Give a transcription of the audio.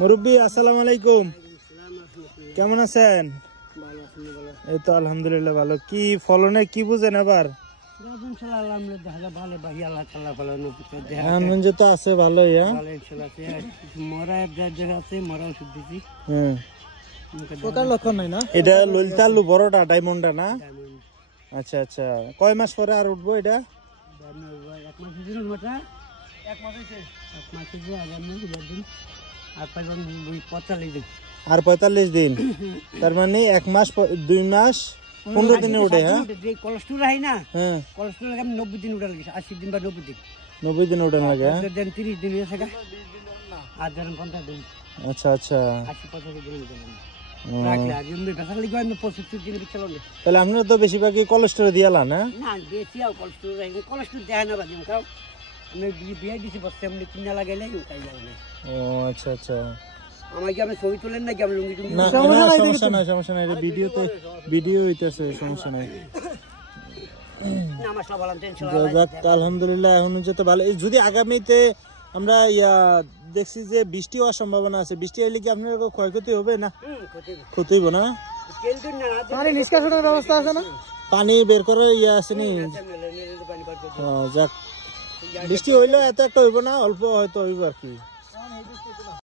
মুরব্বী আসসালামু আলাইকুম, কেমন আছেন? এই তো আলহামদুলিল্লাহ ভালো। কি ফলনে কি বুঝেন এবার? তো আছে ভালোই। লক্ষণ নাই না, এটা ললিতা আলু বড়টা ডায়মন্ডটা না? আচ্ছা আচ্ছা, কয় মাস পরে আর উঠবো এটা? আর 45 দিন, তার মানে 1 মাস 2 মাস 15 দিনে উঠে। হ্যাঁ, কোলেস্ট্রল হয় না, কোলেস্ট্রল 90 দিন উঠার লাগে, 80 দিন বা 90 দিন। 90 দিন উঠার লাগে। 30 দিন হয়েছে আর 50 দিন। আচ্ছা আচ্ছা, 80-85 দিন তাহলে আপনারা তো বেশিরভাগই কোলেস্ট্রল দিয়ালা না? না, বেশি কোলেস্ট্রল দেয় না বাজি, কারণ বিয়ে দিছি বসতে এমনি কিনা লাগাইলে কাজ যাবে না। ও আচ্ছা আচ্ছা, আমাকে আপনি ছবি তোলেন না কি? আমি লুঙ্গি না, সমস্যা নাই, ভিডিওতে ভিডিও হইতেছে, সমস্যা নাই। আলহামদুলিল্লাহ, এখন হচ্ছে তো ভালো। যদি আগামীতে আমরা দেখছি যে বৃষ্টি হওয়ার সম্ভাবনা আছে, বৃষ্টি হইলে কি আপনার ক্ষয়ক্ষতি হবে? না, ক্ষতি হইব না? নিষ্কাশনের ব্যবস্থা আছে না? পানি বের করে আছে নি? যাক, বৃষ্টি হইলেও এত একটা হইব না, অল্প হয়তো হইব আর কি।